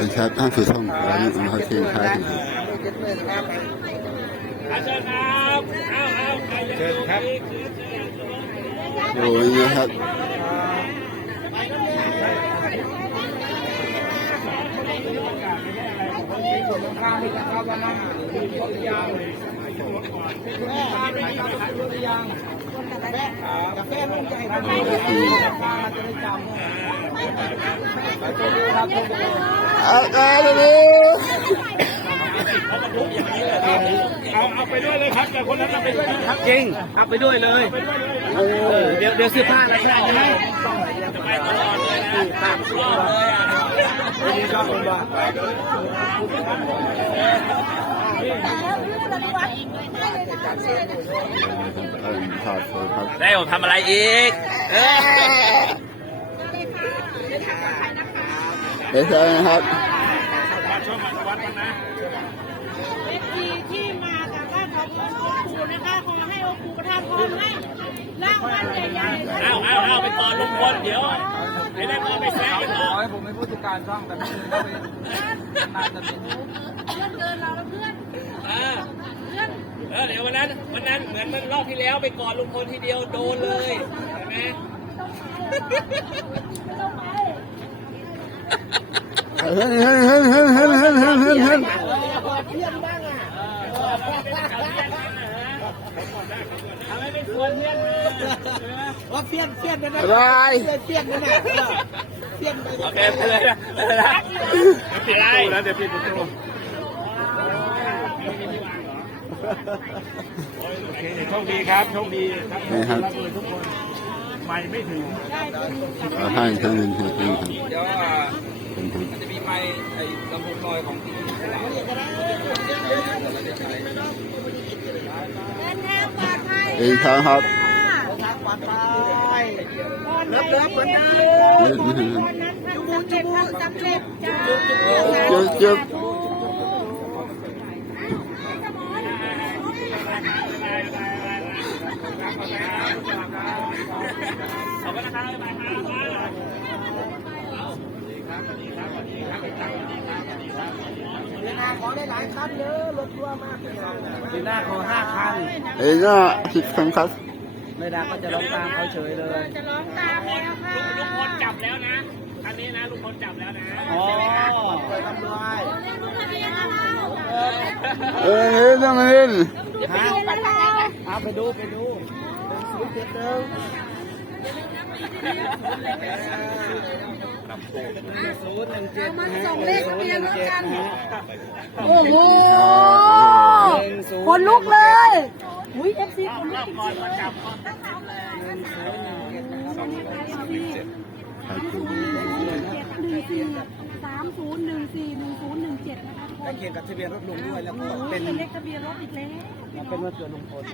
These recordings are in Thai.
เป็นชาร์จอ้างสุดท้องร้านนี้มาเชียงคายเชิญครับเาเอชิญครับโอ้ยนะครับกาแฟ เอาเอาเลยเอาเอาไปด้วยเลยครับแต่คนนั้นเอาไปด้วยนะครับจริงเอาไปด้วยเลยเออเดี๋ยวเดี๋ยวซื้อผ้าอะไรใช่ไหมไปตลอดเลยนะตามรอบเลยอะไม่มีช่องคุณบ้าเออถอดโซ่ครับได้ผมทำอะไรอีก เดี๋ยวเชิญนะครับมาช่วยมาวัดกันะเอฟซีที่มาจากบ้านของอค์ปู่นะคะขอให้องค์ปู่ประทานพรให้รางวัลใหญ่ๆเอาเอาเอาไปก่อนลุงพลเดี๋ยวไม่ได้มาไปแซงกันต่อขอให้ผมเป็นผู้จัดการช่องแต่ไม่ได้เป็นน่าจะเป็นเพื่อนเกินเราแล้วเพื่อนอ่าเพื่อนเออเดี๋ยววันนั้นวันนั้นเหมือนมันรอบที่แล้วไปก่อนลุงพลทีเดียวโดนเลยใช่ไหม เฮ้ยเฮ้ยเฮ้ยเฮ้ยเฮ้ยเฮ้ยเฮ้ยเฮ้ยเฮ้ยทำให้เป็นส่วนเพื่อนเลยว่าเพี้ยนเพี้ยนนะนะบายเพี้ยนนะนะเพี้ยนไปโอเคไปเลยนะไปเลยนะไม่เป็นไรแล้วเดี๋ยวปิดประตูโอเคโชคดีครับโชคดีครับนี่ครับรับเลยทุกคนไม่ไม่ถึงเอาให้ท่านหนึ่งท่านหนึ่งเดี๋ยวอะเป็นท่านจะมี ไม้ไอ้ลำโพงลอยของที่สลาเดินทางปลอดภัยอีกครั้งครับปลอดภัยเลิฟเลิฟเหมือนกันวันนั้นทำสำเร็จทำสำเร็จจ้า จุ๊บจุ๊บ ขอบคุณนะครับบ๊ายบายครับ ขอได้หลายคันเด้อรถทัวร์มากปีหน้าขอห้าคันเอ้ยน่าสิบครั้งครับไม่ได้ก็จะร้องตามเขาเฉยเลยจะร้องตามแล้วค่ะลุงพลจับแล้วนะคันนี้นะลุงพลจับแล้วนะอ๋อเคยทำด้วยเอ้ยต้องเล่นฮะเอาไปดูไปดูศูนย์เจ็ดหนึ่งศู นย์หนึ่งเจ็ดมันส่งเลขทะเบียนรถกันฮะโอ้โหคนลุกเลยอุ้ยเอฟซีคนลุกจริงๆเลยครับคุณหนึ่งสี่สามศูนย์หนึ่งสี่หนึ่งศูนย์หนึ่งเจ็ดนะคะทุกค ใกล้เคียงกับทะเบียนรถลุงด้วยแล้วก็เป็เป็นเลขทะเบียนรถอีกแล้วพี่เป็นวันเกิดลุงพลด้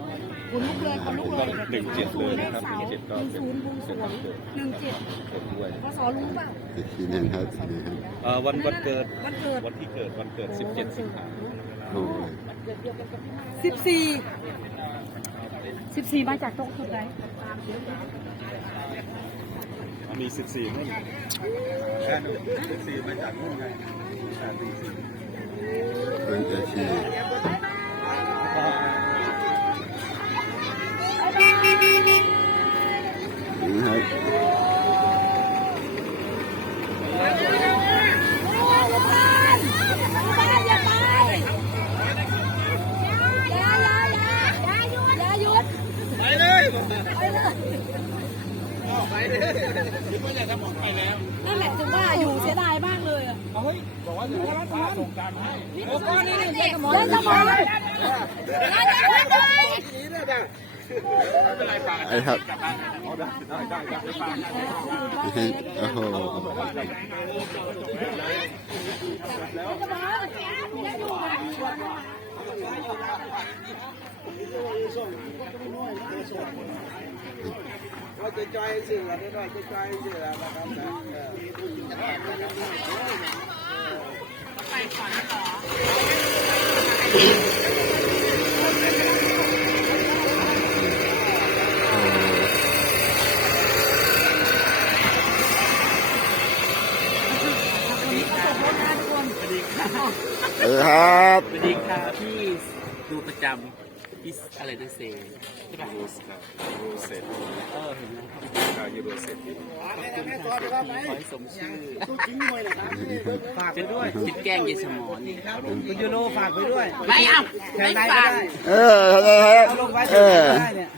คุณลูกเลยคุณลูกเลยหนึ่งเจ็ดเลยนะครับหนึ่งเจ็ดก็เป็นศูนย์บูญสวงหนึ่งเจ็ดผมด้วยพศรู้เปล่าอีกทีหนครับอีกทีหนครับวันวันเกิด วันเกิดวันที่เกิดวันเกิด 17 สิงหาคมโอ้ยสิบสี่สิบสี่มาจากตรงจุดไหนมี 14นู่สี่มาจากนู่นไงสิบสี่ 不能再去 ครับโอ้โหเราจะจอยสื่อเราได้ด้วยจะจอยสื่อเราครับ เออครับ สวัสดีครับพี่ดูประจำ พี่อะไรนะเซใช่ปะยูโรสครับยูโรเซตเออเห็นไหมค่ายูโรเซตขอให้สมชื่อฝากไปด้วยคิดแกล้งยายสมอนนี่คุณยูโรฝากไปด้วยไม่เอาแทไม่นใดก็ฟังได้เออทำไมครับเอาลงไว้เอแทนใดอก็ได้เนี่ย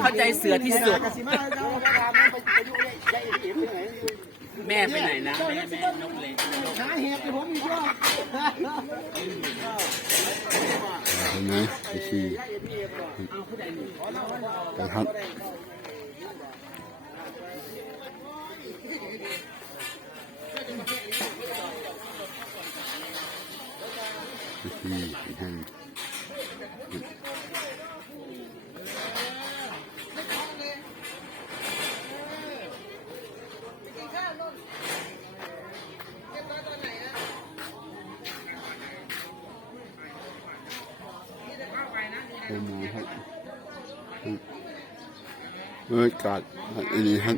เข้าใจเสือที่สุดกสิมาเจ้าพระรามไปไปอยู่เลยใจเอ็มที่ไหนแม่ไปไหนนะแม่แม่นกเลยหาเห็บที่ผมมีช่วงเห็นไหมไอชีไปครับไอชีท่าน โอ้โหครับเมื่อกาดอันนี้ครับ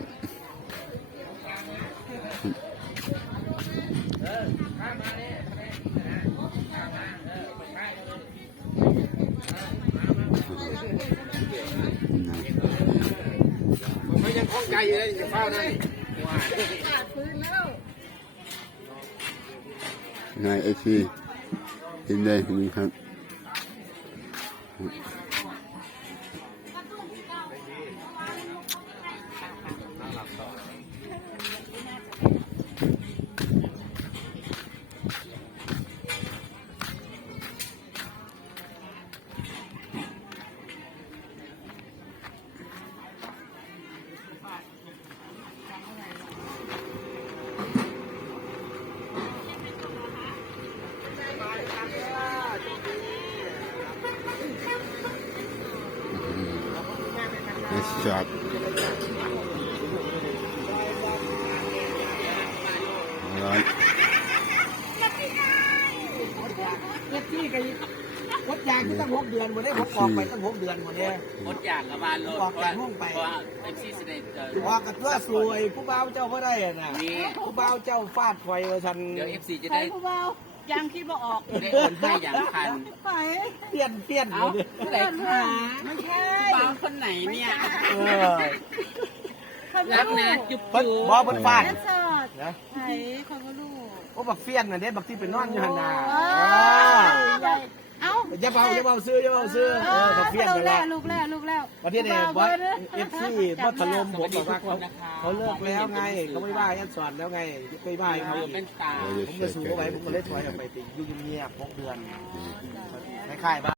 ผมยังคล่องใจอยู่เลยจะเฝ้าได้นายไอชีเห็นได้หนไหมครับ ไอ ช็อตร้อนเอฟซีกันวัดยางที่ตั้งหกเดือนหมดได้ผมออกไปตั้งหกเดือนหมดเลยมดอยากกับบ้านรถเพราะว่าเพราะว่าเอฟซีแสดงเจอออกกับเพื่อสวยผู้บ่าวเจ้าเพื่อได้อะนะผู้บ่าวเจ้าฟาดไฟว่าฉันเดี๋ยวเอฟซีจะใครได้ผู้เบา ยังคิดว่าออกได้โอนให้อย่างทันไปเปลี่ยนเปลี่ยนเอาเลยผู้ใดขาไม่ใช่บางคนไหนเนี่ยเออรักนะจุ๊บเพิ่นจุ๊บ่เพิ่นฟาดแดนเซอร์นะไผ่คนก็รู้โอ้บักเฟียนน่ะเด้บักที่เป็นนอนอยู่หั่นน่ะเอ้า อย่าเบาอย่าเบาซื้ออย่าเบาซื้อเออบักเฟียนลูนั่กนแหแล้ละวลูกแล้วลูกแล้วประเทศเองว่าเอฟซีบัถล่มผมบอกว่าเขาเขาเลิกแล้วไงเขาไม่ว่ายันสอนแล้วไงไม่ว่าให้เขาอีกเป็นตาผมก็สู้เอาไว้ผมก็เลยถอยออกไปติดอยู่เงียบๆหกเดือนคล้ายๆบ้าน